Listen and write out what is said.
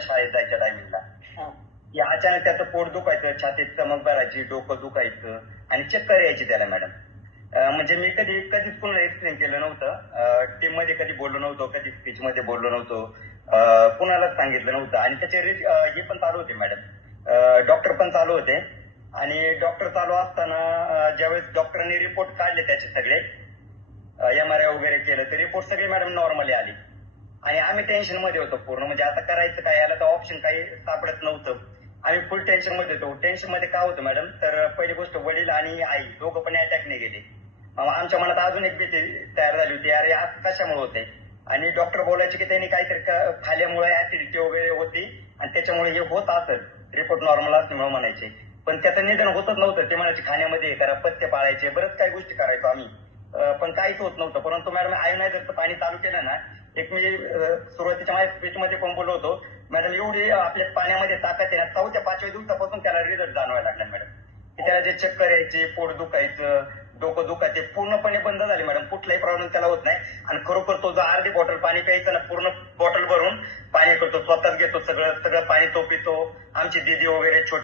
शाळेत जायच्या टायमिंगला, हा. की अचानक त्याचं पोट दुखायचं, छातीत चमक भरायची, डोकं दुखायचं आणि चक्कर यायची त्याला मॅडम. म्हणजे मी कधीच पुन्हा एक्सप्लेन केलं नव्हतं, टीम मध्ये कधी बोललो नव्हतो, कधी स्पीच मध्ये बोललो नव्हतो, कुणालाच सांगितलं नव्हतं. आणि त्याचे हे पण चालू होते मॅडम, डॉक्टर पण चालू होते. आणि डॉक्टर चालू असताना ज्यावेळेस डॉक्टरांनी रिपोर्ट काढले त्याचे सगळे, MRI वगैरे केलं, तर रिपोर्ट सगळे मॅडम नॉर्मली आली. आणि आम्ही टेन्शन मध्ये होतो पूर्ण, म्हणजे आता करायचं काय, याला तर ऑप्शन काही सापडत नव्हतं. आम्ही फुल टेन्शन मध्ये होतो. टेन्शन मध्ये काय होतं मॅडम, तर पहिली गोष्ट वडील आणि आई दोघं पण अटॅकने गेले. आमच्या मनात अजून एक भीती तयार झाली होती, अरे आज कशामुळे होते. आणि डॉक्टर बोलायचे की त्यांनी काहीतरी खाल्यामुळे ऍसिडिटी वगैरे होती आणि त्याच्यामुळे हे होत असेल, रिपोर्ट नॉर्मल असल्यामुळे म्हणायचे. पण त्याचं निधन होतच नव्हतं. ते म्हणायचे खाण्यामध्ये करा, पथ्य पाळायचे, बरंच काही गोष्टी करायचो आम्ही, पण काहीच होत नव्हतं. परंतु मॅडम आयोनायझरचं पाणी चालू केलं ना, एक मी सुरुवातीच्या माझ्या स्पीच मध्ये पण बोललो होतो, मॅडम एवढी आपल्या पाण्यामध्ये ताकद आहे ना, 4थ्या-5व्या दिवसापासून त्याला रिझल्ट जाणवायला लागला मॅडम. की त्याला जे चक्कर यायचे, पोट दुखायचं, डोकं दुखायचे पूर्णपणे बंद झाले मॅडम. कुठलाही प्रॉब्लेम त्याला होत नाही. आणि खरोखर तो जो अर्धी बॉटल पाणी प्यायचं ना, पूर्ण बॉटल भरून पाणी करतो, स्वतःच घेतो, सगळं पाणी तो पितो. आमची दीदी वगैरे छोटी